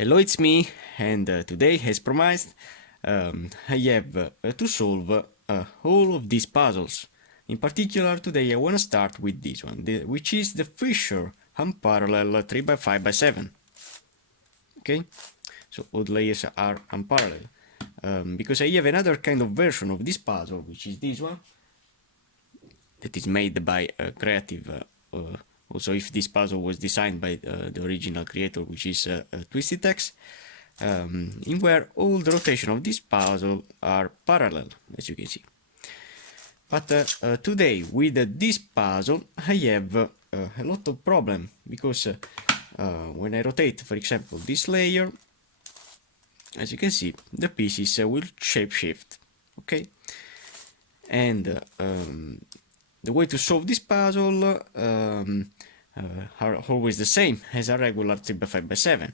Hello, it's me, and today, as promised, I have to solve all of these puzzles. In particular, today I want to start with this one, which is the Fisher unparalleled 3x5x7. Okay, so all the layers are unparalleled. Because I have another kind of version of this puzzle, which is this one, that is made by a creative. Also, if this puzzle was designed by the original creator, which is Twisted Text, in where all the rotation of this puzzle are parallel, as you can see. But today, with this puzzle, I have a lot of problem, because when I rotate, for example, this layer, as you can see, the pieces will shapeshift, okay? And the way to solve this puzzle are always the same as a regular 3x5x7,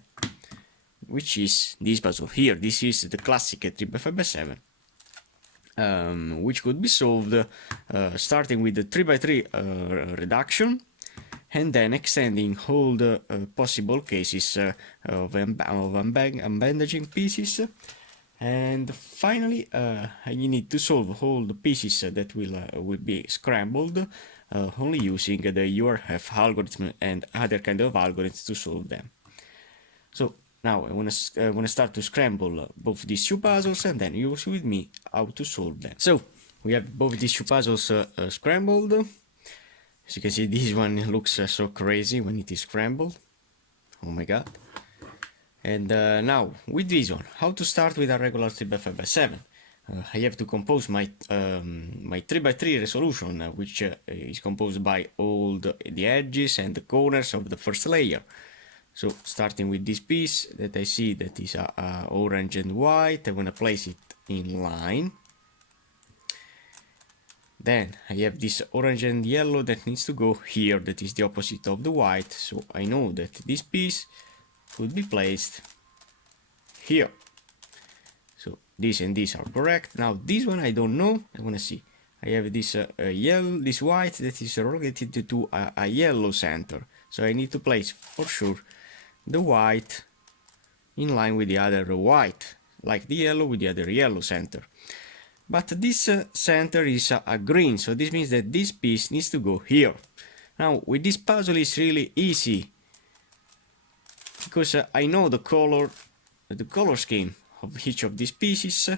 which is this puzzle here. This is the classic 3x5x7, which could be solved starting with the 3x3 reduction, and then extending all the possible cases of unbandaging pieces. And finally, you need to solve all the pieces that will be scrambled only using the URF algorithm and other kind of algorithms to solve them. So now I want to start to scramble both these two puzzles, and then you will see with me how to solve them. So we have both these two puzzles scrambled. As you can see, this one looks so crazy when it is scrambled. Oh my god. And now, with this one, how to start with a regular 3x5x7. I have to compose my 3x3 resolution, which is composed by all the edges and the corners of the first layer. So, starting with this piece that I see that is orange and white, I want to place it in line. Then I have this orange and yellow that needs to go here, that is the opposite of the white, so I know that this piece could be placed here. So this and this are correct. Now this one I don't know, I want to see. I have this yellow, this white that is related to a yellow center, so I need to place for sure the white in line with the other white, like the yellow with the other yellow center. But this center is a green, so this means that this piece needs to go here. Now with this puzzle it's really easy, because I know the color scheme of each of these pieces,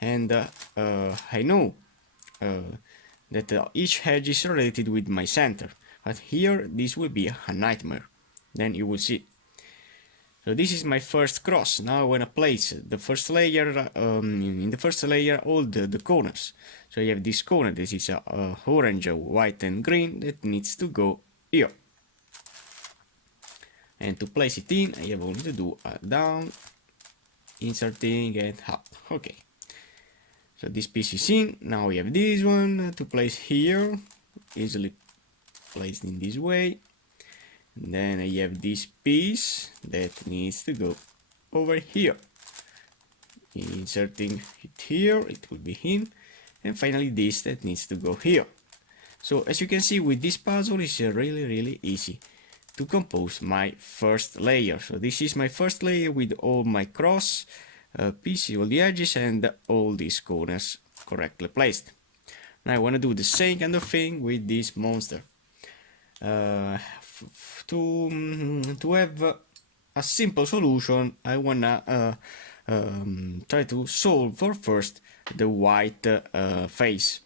and I know that each edge is related with my center. But here this will be a nightmare, then you will see. So this is my first cross. Now I want to place the first layer, in the first layer, all the corners. So you have this corner, this is orange, white and green, that needs to go here. And to place it in, I have only to do a down, inserting and up. Okay. So this piece is in. Now we have this one to place here, easily placed in this way. And then I have this piece that needs to go over here. Inserting it here, it will be in. And finally this that needs to go here. So as you can see, with this puzzle it's really easy to compose my first layer. So this is my first layer with all my cross pieces, all the edges and all these corners correctly placed. Now I want to do the same kind of thing with this monster. To have a simple solution, I wanna try to solve for first the white face,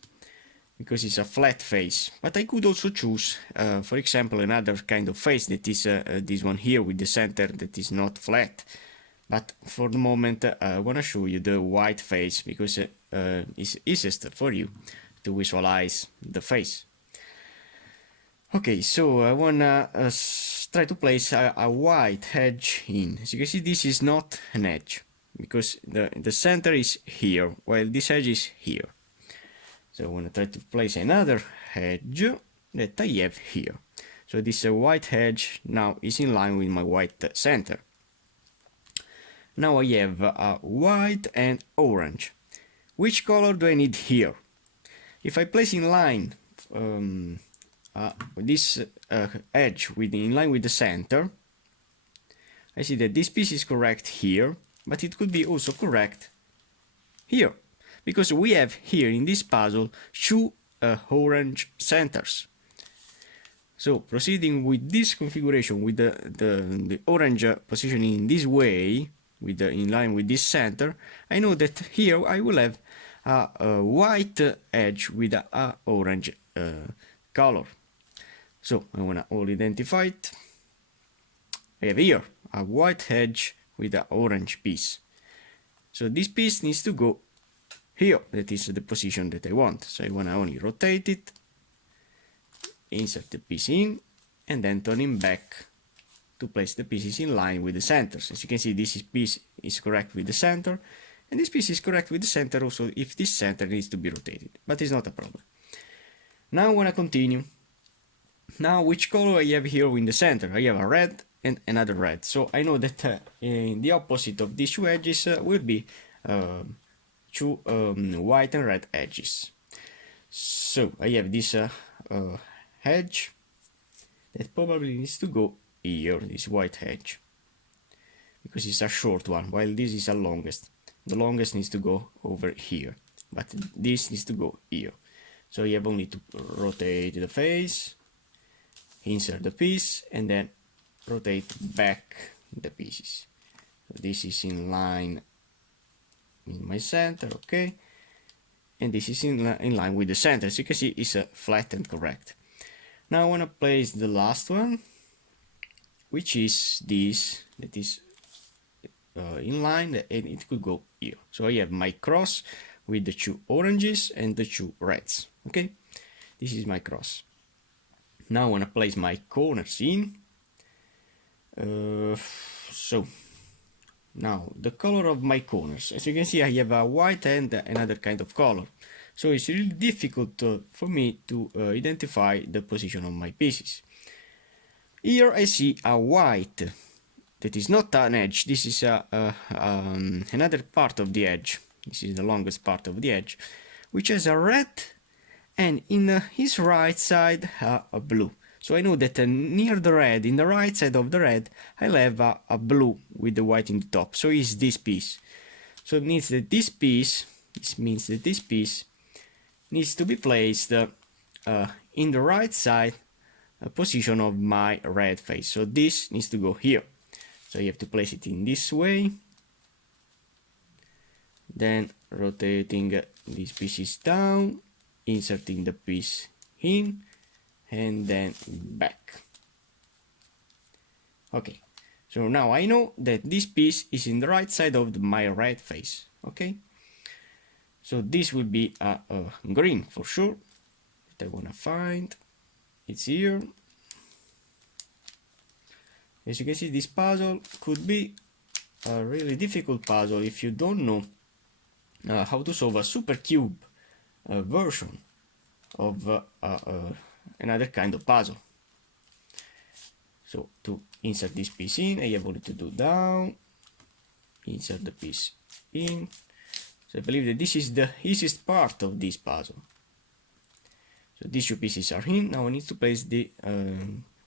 because it's a flat face. But I could also choose, for example, another kind of face that is this one here with the center that is not flat. But for the moment, I wanna show you the white face, because it's easiest for you to visualize the face. Okay, so I wanna try to place a white edge in. As you can see, this is not an edge, because the center is here, while this edge is here. So I wanna try to place another edge that I have here. So this white edge now is in line with my white center. Now I have white and orange. Which color do I need here? If I place in line this edge in line with the center, I see that this piece is correct here, but it could be also correct here, because we have here in this puzzle two orange centers. So proceeding with this configuration, with the orange positioning in this way, with in line with this center, I know that here I will have a white edge with a orange color. So I want to all identify it. I have here a white edge with an orange piece. So this piece needs to go here. That is the position that I want. So I want to only rotate it, insert the piece in, and then turning back to place the pieces in line with the centers. As you can see, this piece is correct with the center, and this piece is correct with the center also if this center needs to be rotated, but it's not a problem. Now I want to continue. Now which color I have here in the center? I have a red and another red. So I know that in the opposite of these two edges will be two white and red edges. So I have this edge that probably needs to go here, this white edge, because it's a short one, while this is the longest. The longest needs to go over here, but this needs to go here. So you have only to rotate the face, insert the piece, and then rotate back the pieces. So this is in line in my center, okay, and this is in line with the center. As you can see, it's flat and correct. Now I want to place the last one, which is this, that is in line, and it could go here. So I have my cross with the two oranges and the two reds. Okay, this is my cross. Now I want to place my corners in. So now the color of my corners, as you can see, I have a white and another kind of color. So it's really difficult for me to identify the position of my pieces. Here I see a white that is not an edge. This is another part of the edge. This is the longest part of the edge, which has a red, and in his right side a blue. So I know that near the red, in the right side of the red, I'll have a blue with the white in the top. So it's this piece. So it means that this piece needs to be placed in the right side position of my red face. So this needs to go here. So you have to place it in this way, then rotating these pieces down, inserting the piece in, and then back. Okay, so now I know that this piece is in the right side of my red face. Okay, so this will be a green for sure, that I want to find. It's here. As you can see, this puzzle could be a really difficult puzzle if you don't know how to solve a super cube version of another kind of puzzle. So to insert this piece in, I have only to do down, insert the piece in. So I believe that this is the easiest part of this puzzle. So these two pieces are in. Now I need to place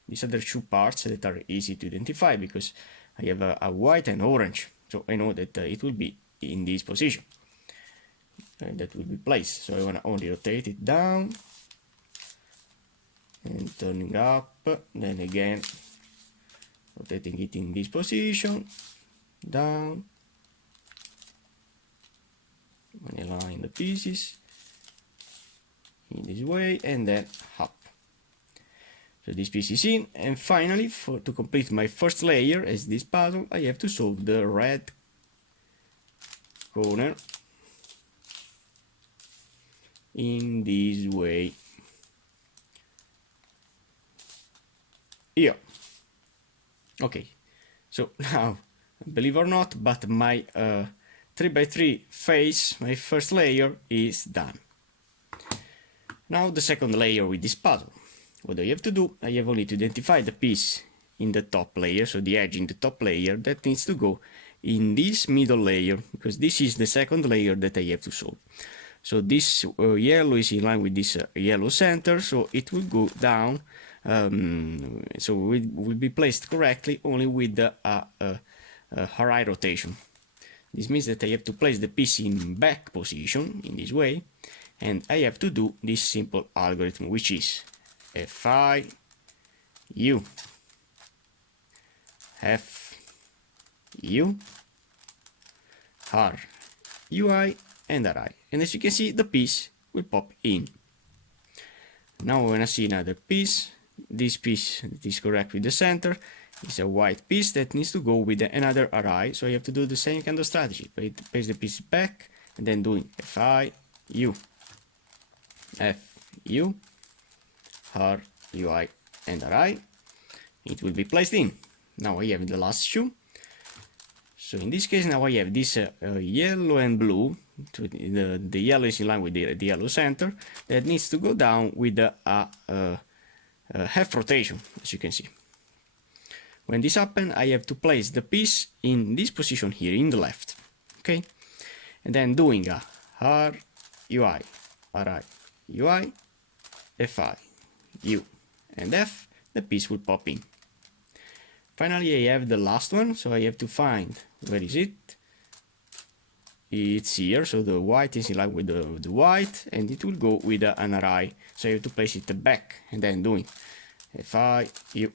these other two parts that are easy to identify, because I have a white and orange. So I know that it will be in this position. And that will be placed. So I want to only rotate it down and turning up, then again rotating it in this position, down, and align the pieces in this way, and then up. So this piece is in, and finally, to complete my first layer as this puzzle, I have to solve the red corner in this way. Here. Okay, so now, believe or not, but my 3x3 face, my first layer, is done. Now the second layer with this puzzle. What I have to do, I have only to identify the piece in the top layer, so the edge in the top layer that needs to go in this middle layer, because this is the second layer that I have to solve. So this yellow is in line with this yellow center, so it will go down so it will be placed correctly only with a array rotation. This means that I have to place the piece in back position in this way, and I have to do this simple algorithm, which is fi u f u r ui and ri, and as you can see the piece will pop in. Now we're gonna see another piece. This piece that is correct with the center is a white piece that needs to go with another array, so you have to do the same kind of strategy. Place the piece back and then doing fi u f u r ui and ri. It will be placed in. Now I have the last shoe. So in this case now I have this yellow and blue. The yellow is in line with the yellow center that needs to go down with a half rotation, as you can see. When this happens, I have to place the piece in this position here, in the left, okay? And then doing a R, UI, RI, UI, FI, U, and F, the piece will pop in. Finally, I have the last one, so I have to find, where is it? It's here, so the white is in line with the white, and it will go with an array, so you have to place it back, and then doing FI, U,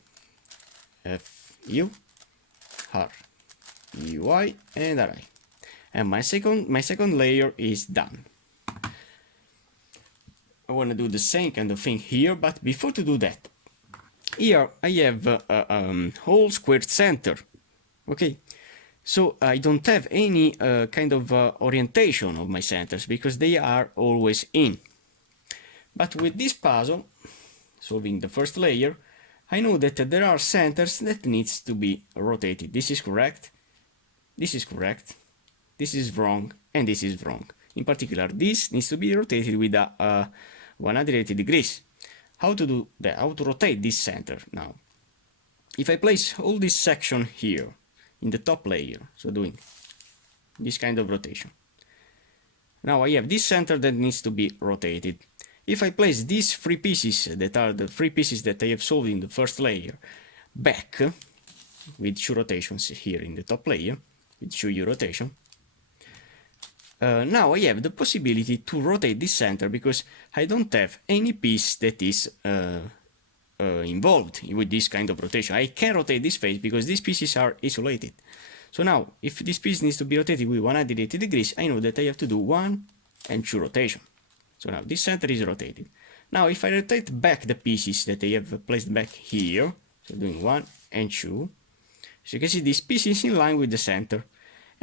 F, U, R, UI, and array. And my second layer is done. I want to do the same kind of thing here, but before to do that, here I have a whole squared center, okay? So I don't have any kind of orientation of my centers because they are always in. But with this puzzle, solving the first layer, I know that there are centers that needs to be rotated. This is correct, this is correct, this is wrong, and this is wrong. In particular, this needs to be rotated with a 180 degrees. How to do that? How to rotate this center now? If I place all this section here in the top layer, so doing this kind of rotation, now I have this center that needs to be rotated. If I place these three pieces that are the three pieces that I have solved in the first layer back with 2 rotations here in the top layer with 2U rotation, now I have the possibility to rotate this center because I don't have any piece that is involved with this kind of rotation. I can rotate this face because these pieces are isolated. So now, if this piece needs to be rotated with 180 degrees, I know that I have to do 1 and 2 rotation. So now this center is rotated. Now if I rotate back the pieces that I have placed back here, so doing 1 and 2, so you can see this piece is in line with the center.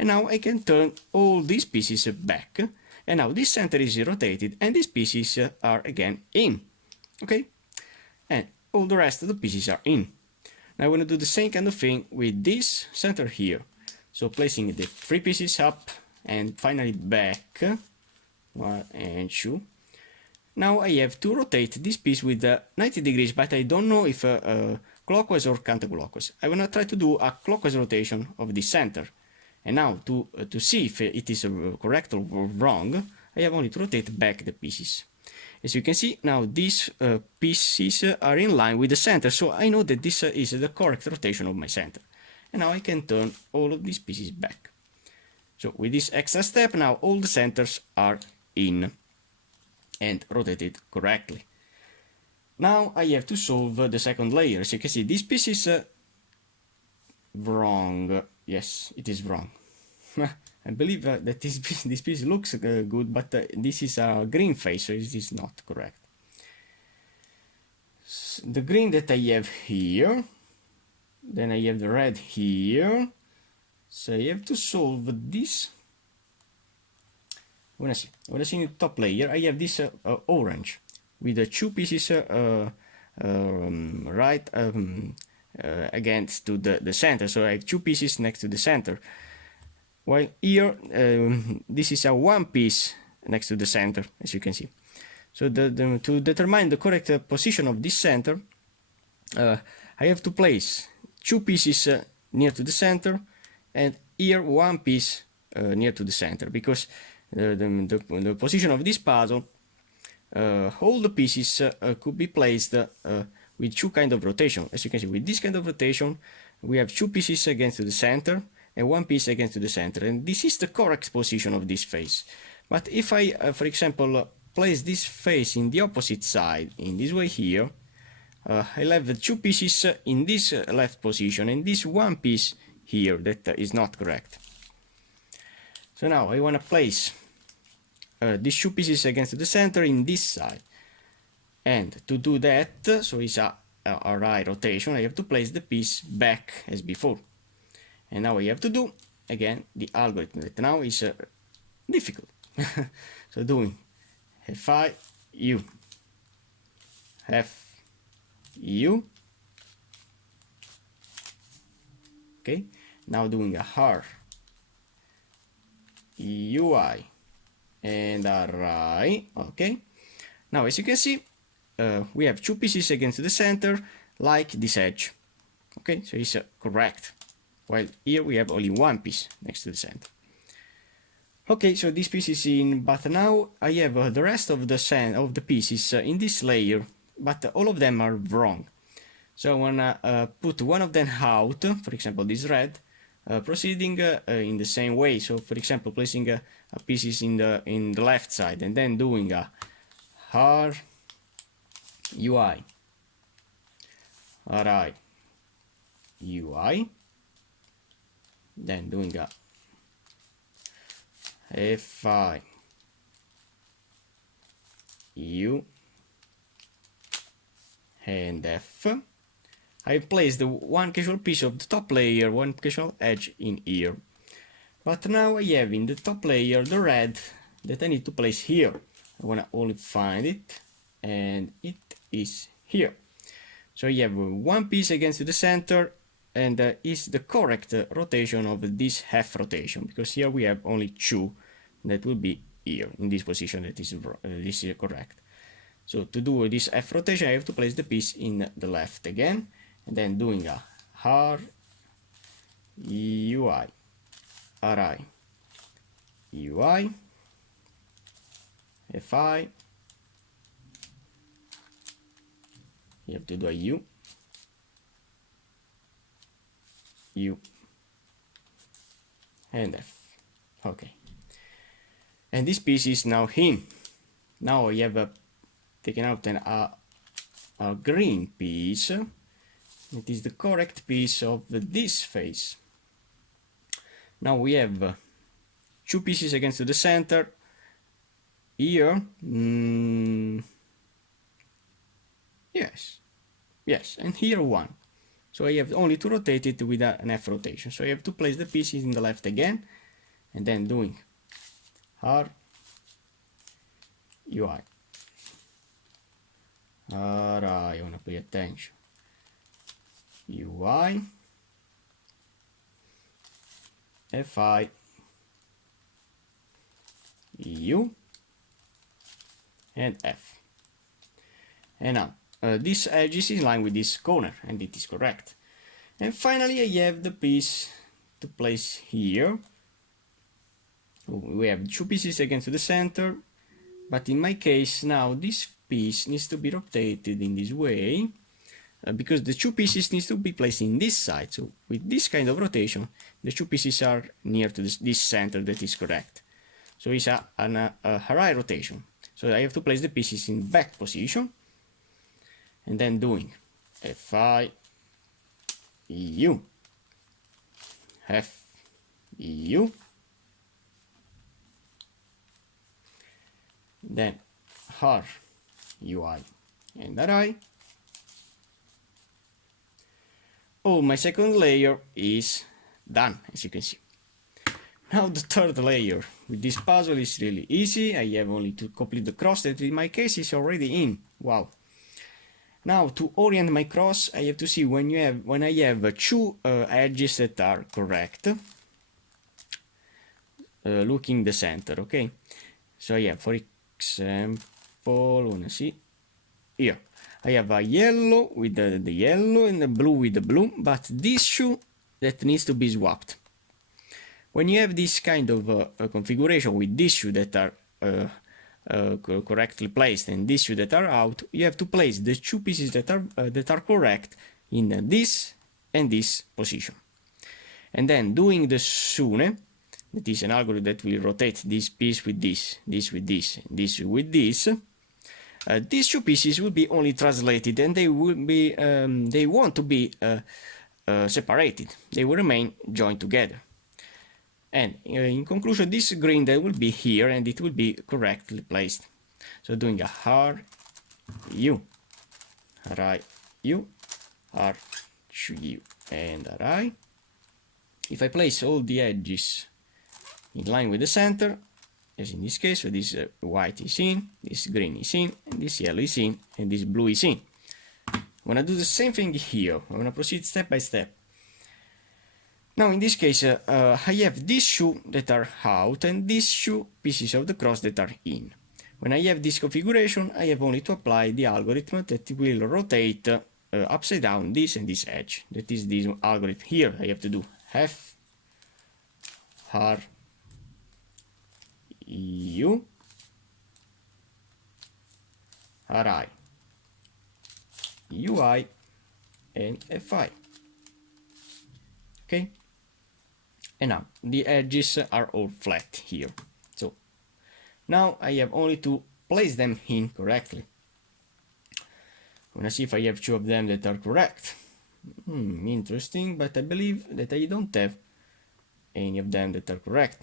And now I can turn all these pieces back, and now this center is rotated, and these pieces are again in, okay? And all the rest of the pieces are in. Now I want to do the same kind of thing with this center here. So placing the 3 pieces up, and finally back, 1 and 2. Now I have to rotate this piece with 90 degrees, but I don't know if clockwise or counterclockwise. I want to try to do a clockwise rotation of this center. And now to see if it is correct or wrong, I have only to rotate back the pieces. As you can see, now these pieces are in line with the center, so I know that this is the correct rotation of my center. And now I can turn all of these pieces back. So with this extra step, now all the centers are in and rotated correctly. Now I have to solve the second layer. As you can see, this piece is wrong. Yes, it is wrong. I believe that this piece looks good, but this is a green face, so it is not correct. The green that I have here, then I have the red here, so I have to solve this. When I see in the top layer, I have this orange with the 2 pieces right against to the center, so I have 2 pieces next to the center. While here, this is a 1 piece next to the center, as you can see. So to determine the correct position of this center, I have to place 2 pieces near to the center, and here 1 piece near to the center, because the position of this puzzle, all the pieces could be placed with two kind of rotation. As you can see, with this kind of rotation, we have two pieces against the center and one piece against the center, and this is the correct position of this face. But if I, for example, place this face in the opposite side, in this way here, I'll have the two pieces in this left position and this one piece here that is not correct. So now I want to place these two pieces against the center in this side. And to do that, so it's a right rotation, I have to place the piece back as before. And now I have to do, again, the algorithm that now is difficult. So doing Fi, U, F, U. Okay, now doing a R, UI, and a right. Okay, now as you can see, we have two pieces against the center, like this edge. Okay, so it's correct. While here we have only one piece next to the center. Okay, so this piece is in, but now I have the rest of the pieces in this layer, but all of them are wrong. So I wanna put one of them out, for example this red, proceeding in the same way. So for example, placing pieces in the left side and then doing a R, UI, RI, UI, then doing a Fi, U, and F. I placed one casual piece of the top layer, one casual edge in here. But now I have in the top layer the red that I need to place here. I want to only find it, and it is here. So you have one piece against the center, and is the correct rotation of this half rotation, because here we have only two that will be here in this position that is this is correct. So to do this half rotation I have to place the piece in the left again, and then doing a R, UI, RI, UI, Fi, you have to do a U, U, and F. Okay, and this piece is now in. Now I have taken out a green piece. It is the correct piece of this face. Now we have two pieces against the center here. Yes, and here one. So I have only to rotate it with an F rotation. So I have to place the pieces in the left again, and then doing R, UI, I want to pay attention, UI, Fi, U, and F. And now this edge is in line with this corner, and it is correct. And finally I have the piece to place here. We have two pieces against the center, but in my case now this piece needs to be rotated in this way, because the two pieces needs to be placed in this side. So with this kind of rotation the two pieces are near to this center that is correct. So it's a right rotation. So I have to place the pieces in back position, and then doing Fi, U, F, U, then R, UI, and RI. Oh, my second layer is done, as you can see. Now the third layer. With this puzzle is really easy. I have only to complete the cross that in my case is already in. Wow. Now to orient my cross I have to see when I have two edges that are correct, looking the center. Okay, so yeah, for example, wanna see here I have a yellow with the yellow and the blue with the blue, but this shoe that needs to be swapped. When you have this kind of configuration with this shoe that are correctly placed and these two that are out, you have to place the two pieces that are correct in this and this position. And then doing the Sune, that is an algorithm that will rotate this piece with this, this with this, and this with this. These two pieces will be only translated, and they will be they want to be separated. They will remain joined together. And in conclusion, this green that will be here, and it will be correctly placed. So doing a R U, R U, R U, and R. If I place all the edges in line with the center, as in this case, so this white is in, this green is in, and this yellow is in, and this blue is in. I'm gonna do the same thing here. I'm gonna proceed step by step. Now in this case, I have these two that are out and these two pieces of the cross that are in. When I have this configuration, I have only to apply the algorithm that will rotate upside down this and this edge. That is this algorithm here. I have to do F R U R I U I and F I. Okay, and now the edges are all flat here. So now I have only to place them in correctly. I'm gonna see if I have two of them that are correct. Interesting, but I believe that I don't have any of them that are correct.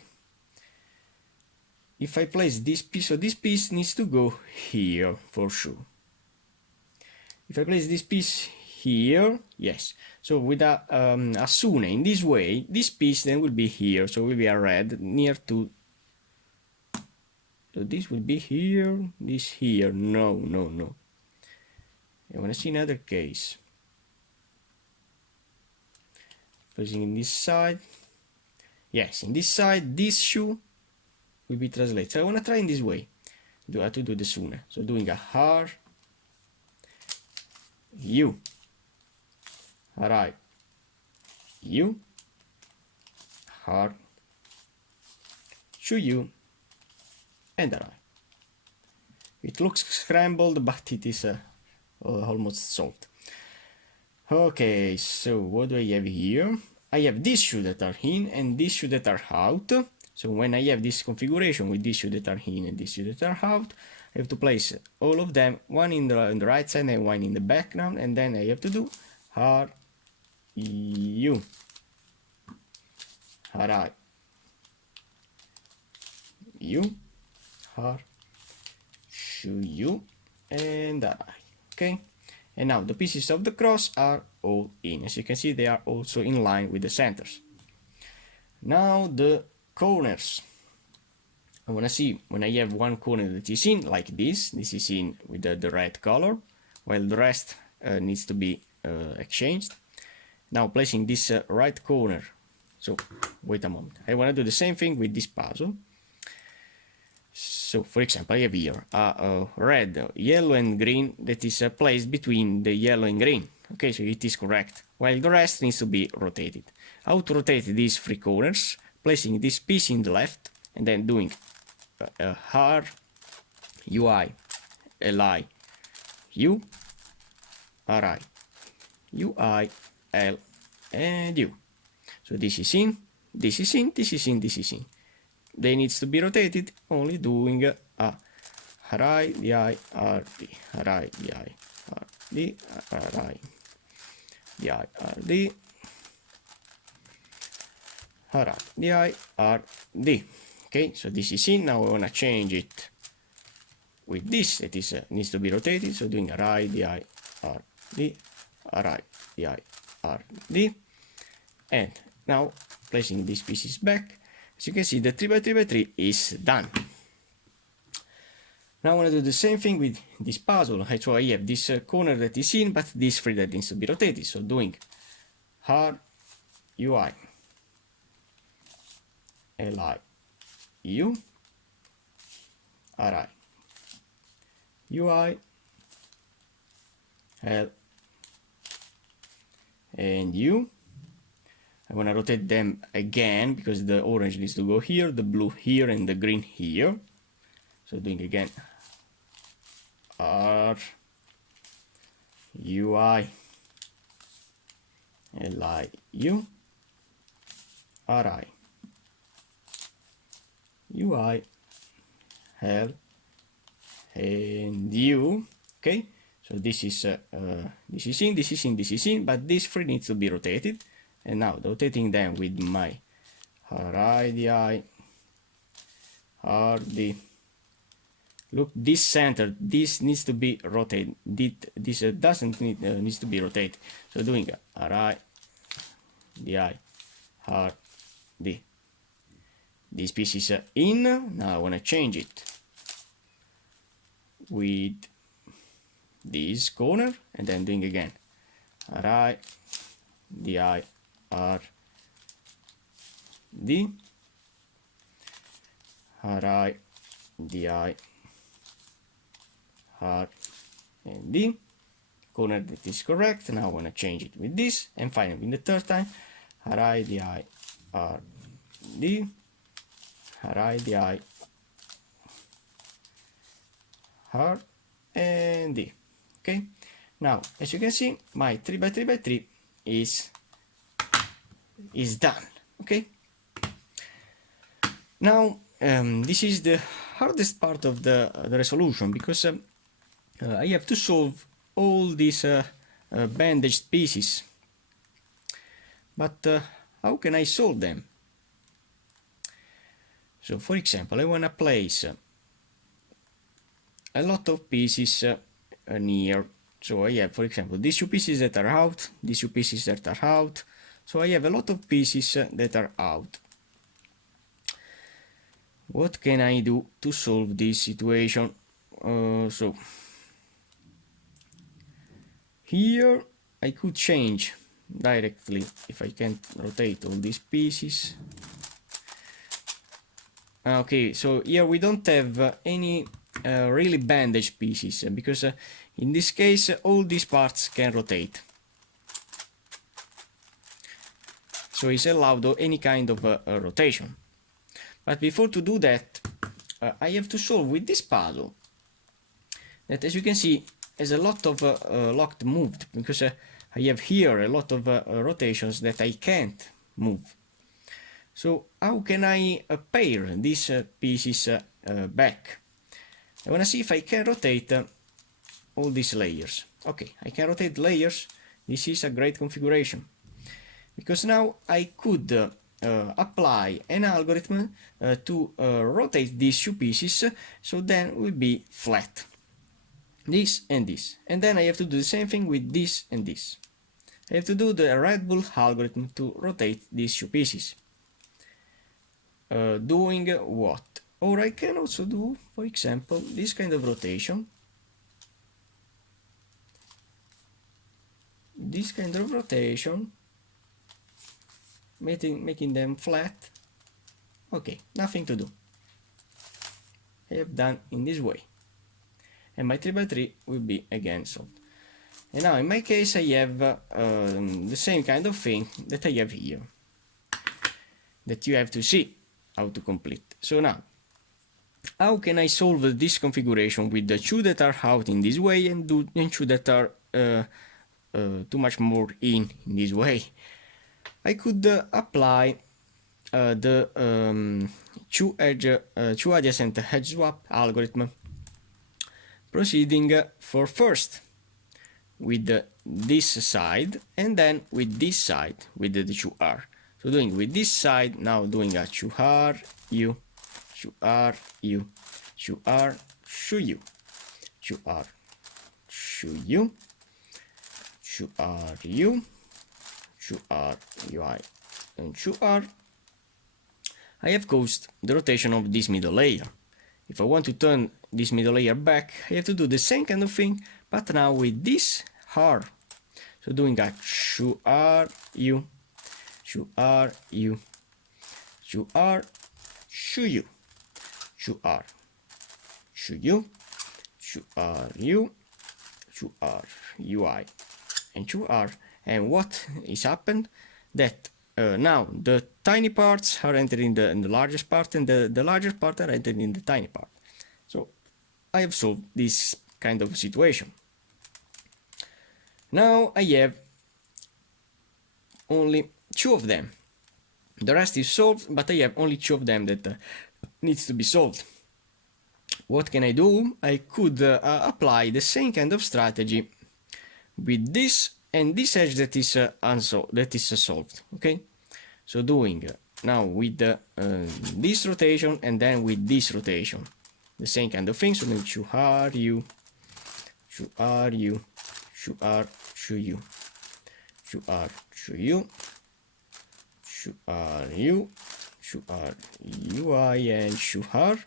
If I place this piece, so this piece needs to go here for sure. If I place this piece here, yes. So with a Sune in this way, this piece then will be here, so will be a red near to. So this will be here, this here. No, no, no. I want to see another case. Placing in this side. Yes, in this side, this shoe will be translated. So I want to try in this way. I have to do the Sune. So doing a R U R U R to U and R. It looks scrambled, but it is almost solved. Okay, so what do I have here? I have these two that are in and these two that are out. So when I have this configuration with these two that are in and these two that are out, I have to place all of them, one in the right side and one in the background, and then I have to do R U R I U R U and I. Okay, and now the pieces of the cross are all in. As you can see, they are also in line with the centers. Now the corners. I want to see when I have one corner that is in like this is in with the red color, while the rest needs to be exchanged. Now placing this right corner. So wait a moment, I want to do the same thing with this puzzle. So for example, I have here a red, yellow and green that is placed between the yellow and green. Okay, so it is correct, while the rest needs to be rotated. How to rotate these three corners? Placing this piece in the left and then doing R U I L I U R I U I L and U. So this is in, this is in, this is in, this is in. They needs to be rotated, only doing a R I D I R D R I D I R D R I D I R D R I D I R D. Okay, so this is in. Now I want to change it with this that is needs to be rotated. So doing R I D I R D R I D I R D, and now placing these pieces back. As you can see, the 3x3x3 is done. Now I want to do the same thing with this puzzle. So I have this corner that is in, but this three that needs to be rotated. So doing R U I L I U R I U I L and U. I want to rotate them again because the orange needs to go here, the blue here, and the green here. So doing again R UI LI U RI UI L and U. Okay, so this is in, this is in, this is in, but this three needs to be rotated. And now rotating them with my RI RD. Look, this center, this needs to be rotated. This doesn't need needs to be rotated. So doing RI DI RD. This piece is in. Now I want to change it with this corner, and then doing again RI DI RD RI DI R and D. Corner that is correct. Now I want to change it with this, and finally in the third time RI DI R D RI DI R and D. Okay, now as you can see, my 3x3x3 is done. Okay, now this is the hardest part of the resolution, because I have to solve all these bandaged pieces. But how can I solve them? So for example, I want to place a lot of pieces near. So I have, for example, these two pieces that are out, these two pieces that are out. So I have a lot of pieces that are out. What can I do to solve this situation? So here I could change directly if I can't rotate all these pieces. Okay, so here we don't have any really bandaged pieces, because in this case all these parts can rotate. So it's allowed any kind of rotation. But before to do that, I have to solve with this puzzle that, as you can see, has a lot of locked moved, because I have here a lot of rotations that I can't move. So how can I pair these pieces back? I want to see if I can rotate all these layers. Okay, I can rotate layers. This is a great configuration, because now I could apply an algorithm to rotate these two pieces, so then it will be flat. This and this. And then I have to do the same thing with this and this. I have to do the Red Bull algorithm to rotate these two pieces. Doing what? Or I can also do, for example, this kind of rotation. This kind of rotation, making them flat. Okay, nothing to do. I have done in this way. And my 3x3 will be again solved. And now in my case I have the same kind of thing that I have here, that you have to see how to complete. So now, how can I solve this configuration with the two that are out in this way and two that are too much more in this way? I could apply the two adjacent edge swap algorithm, proceeding for first with this side and then with this side with the 2R. So doing with this side, now doing a 2R, U, 2R, U, 2R, 2U, 2R, 2U, 2R, U, 2R, UI, and 2R. I have caused the rotation of this middle layer. If I want to turn this middle layer back, I have to do the same kind of thing, but now with this R. So doing a 2R, U, 2R, U, 2R, 2U, 2R, 2U, 2R, U, 2R, UI, and 2R. And what is happened? That now the tiny parts are entering in the largest part, and the largest part are entering in the tiny part. So I have solved this kind of situation. Now I have only 2 of them. The rest is solved, but I have only 2 of them that needs to be solved. What can I do? I could apply the same kind of strategy with this and this edge that is solved. Okay, so doing now with this rotation and then with this rotation, the same kind of thing. So then should R U, should R U, should R should U, should R should U, should R U, should R U I and should R.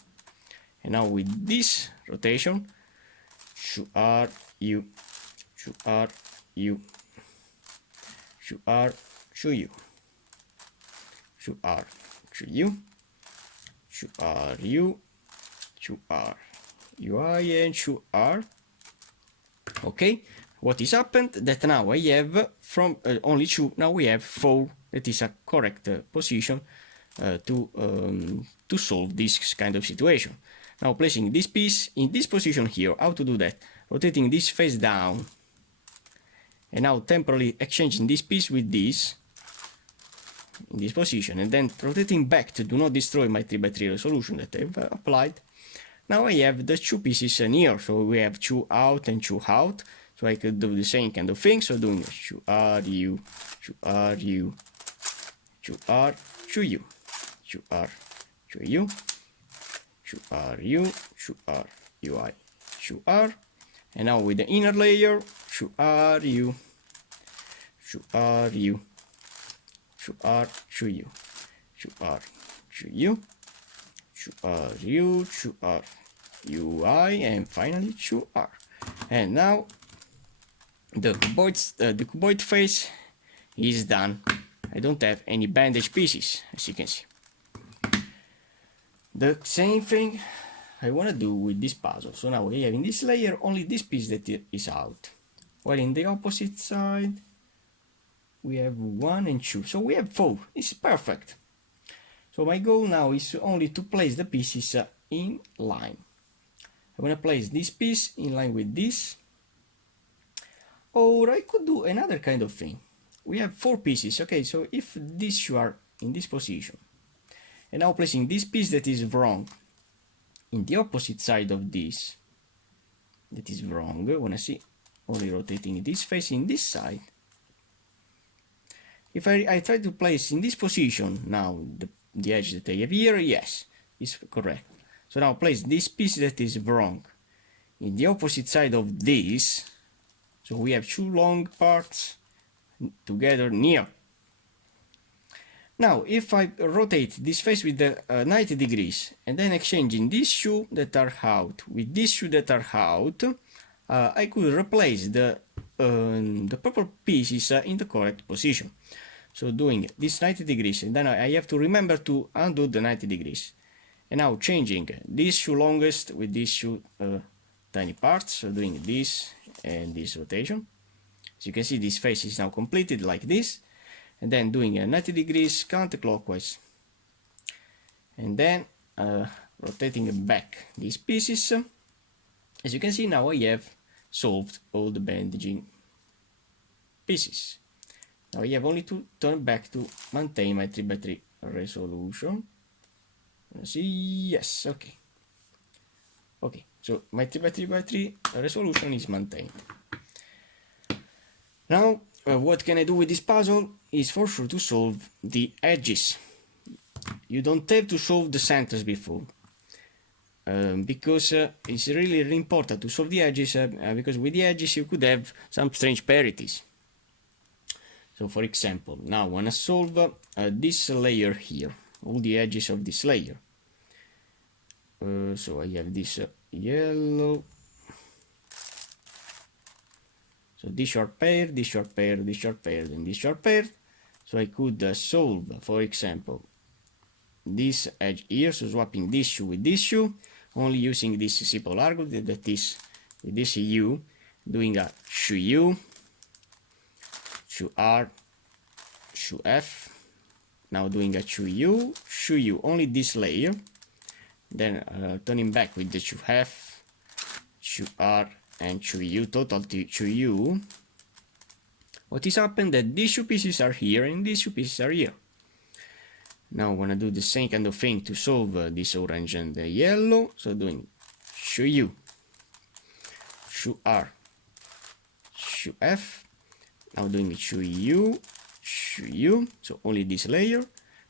And now with this rotation, should R U, should R U, should R should U, should R should U, should R U, should R U I and should R. Okay, what is happened that now I have from only 2, now we have 4. That is a correct position to solve this kind of situation. Now placing this piece in this position here, how to do that? Rotating this face down, and now temporarily exchanging this piece with this, in this position, and then rotating back to do not destroy my 3x3 resolution that I've applied. Now I have the 2 pieces near, so we have 2 out and 2 out, so I could do the same kind of thing, so doing 2 R, U, 2 R, U, 2 R, 2 U, 2 R, 2 U, 2 R, U, 2 R, U, I, 2 R, and now with the inner layer, 2 R, U, 2 R, U, 2 R, 2 U, 2 R, 2 U, 2 R, U, 2 R, U, I, and finally 2 R. And now the cuboid face is done. I don't have any bandage pieces, as you can see. The same thing I want to do with this puzzle. So now we have in this layer only this piece that is out, while in the opposite side we have 1 and 2. So we have 4. It's perfect. So my goal now is only to place the pieces in line. I'm going to place this piece in line with this. Or I could do another kind of thing. We have 4 pieces. Okay, so if these 2 are in this position, and now placing this piece that is wrong in the opposite side of this, that is wrong, I want to see only rotating this facing this side. If I try to place in this position now the edge that I have here, yes, is correct. So now place this piece that is wrong in the opposite side of this, so we have 2 long parts together near. Now if I rotate this face with the 90 degrees and then exchanging these 2 that are out with these 2 that are out, I could replace the purple pieces in the correct position. So doing this 90 degrees, and then I have to remember to undo the 90 degrees. And now changing these 2 longest with these 2 tiny parts, so doing this and this rotation. As you can see, this face is now completed like this, and then doing a 90 degrees counterclockwise, and then rotating back these pieces. As you can see, now I have solved all the bandaging pieces. Now I have only to turn back to maintain my 3x3 resolution. Let's see, yes, okay. Okay, so my 3x3 resolution is maintained. Now, what can I do with this puzzle is for sure to solve the edges. You don't have to solve the centers before, because it's really important to solve the edges, because with the edges you could have some strange parities. So for example, now I want to solve this layer here, all the edges of this layer. So I have this yellow. So this short pair, this short pair, this short pair, and this short pair. So I could solve, for example, this edge here, so swapping this shoe with this shoe, only using this simple algorithm that is with this U, doing a shoe U, shoe R, shoe F, now doing a shoe U, only this layer, then turning back with the shoe F, to R, and to U, total to U, what is happened that these two pieces are here and these two pieces are here. Now I want to do the same kind of thing to solve this orange and the yellow. So doing to U, to R, to F. Now doing to U, to U, so only this layer,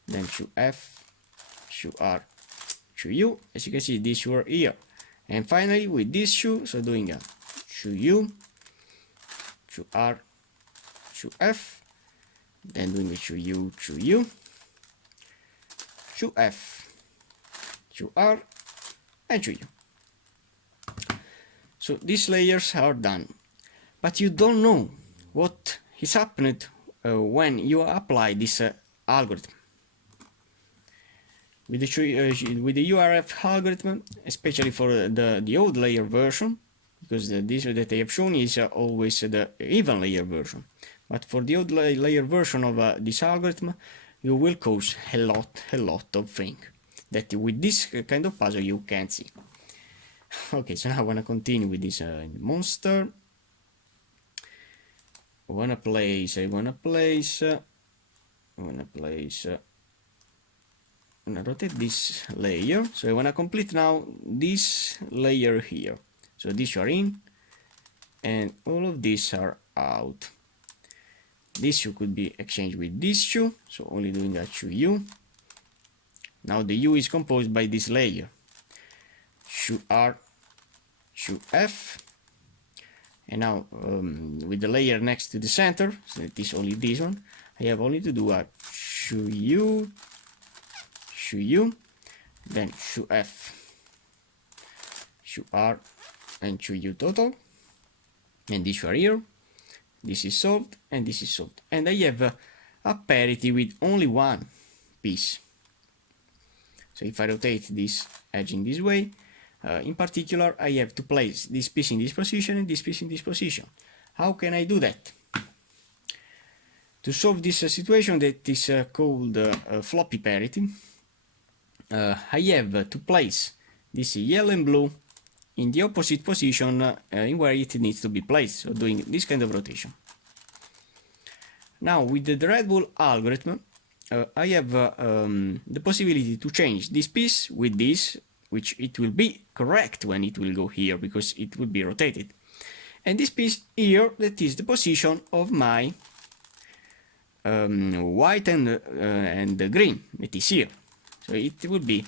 then to F, to R, to U. As you can see, these two are here. And finally with these two, so doing a to U, to R, to F, then doing it to U, to F, to R, and to U. So these layers are done, but you don't know what is happened when you apply this algorithm. With the URF algorithm, especially for the old layer version, because this that I have shown is always the even layer version. But for the old layer version of this algorithm, you will cause a lot of things that with this kind of puzzle you can't see. Okay, so now I want to continue with this monster. I want to place, I'm going to rotate this layer. So I want to complete now this layer here. So these are in, and all of these are out. This U could be exchanged with this two, so only doing that to U. Now the U is composed by this layer, to R, to F, and now with the layer next to the center, so it is only this one, I have only to do a to U, then to F, to R, and to U total, and this are here. This is solved, and this is solved, and I have a parity with only one piece. So if I rotate this edge in this way, in particular I have to place this piece in this position and this piece in this position. How can I do that? To solve this situation that is called floppy parity, I have to place this yellow and blue in the opposite position in where it needs to be placed, so doing this kind of rotation. Now with the Red Bull algorithm, I have the possibility to change this piece with this, which it will be correct when it will go here because it will be rotated, and this piece here, that is the position of my white and the green, that is here. So it will be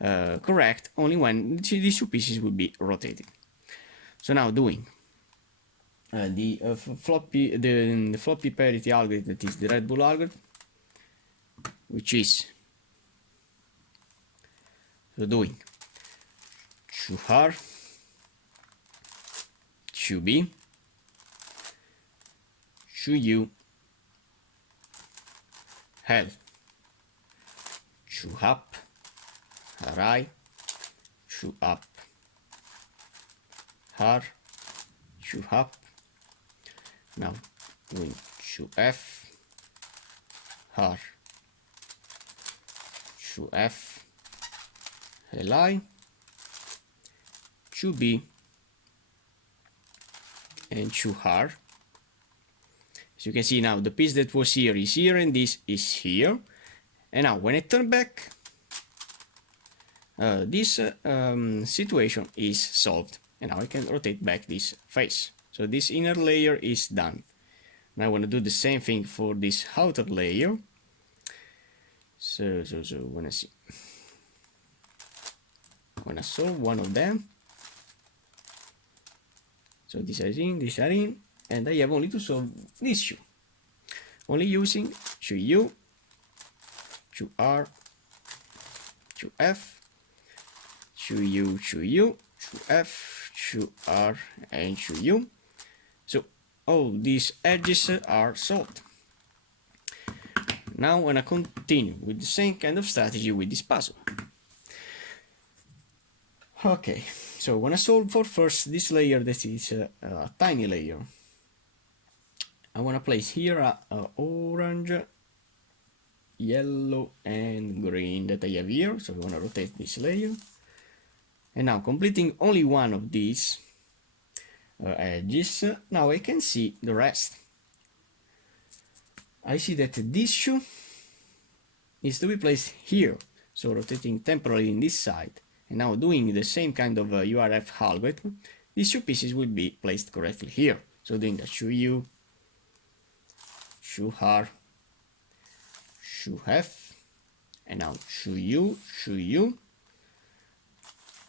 correct only when these two pieces will be rotated. So now doing the floppy parity algorithm, that is the Red Bull algorithm, which is so doing to R, to B, to U, L, to up, right, to up, R, to up. Now doing to F, R, to F, Li, to B, and to R. As you can see now, the piece that was here is here and this is here. And now when I turn back, this situation is solved. And now I can rotate back this face. So this inner layer is done. Now I want to do the same thing for this outer layer. So when I solve one of them. So these are in, and I have only to solve this two. Only using to U, to R, to F, to U, to F, to R, and to U. So all these edges are solved. Now I'm gonna continue with the same kind of strategy with this puzzle. Okay, so when I solve for first this layer that is a tiny layer, I want to place here a orange, yellow, and green that I have here. So I want to rotate this layer, and now completing only one of these, edges. Now I can see the rest. I see that this shoe is to be placed here, so rotating temporarily in this side, and now doing the same kind of URF algorithm, these shoe pieces will be placed correctly here. So doing a shoe U, shoe R, shoe F, and now shoe U, shoe U,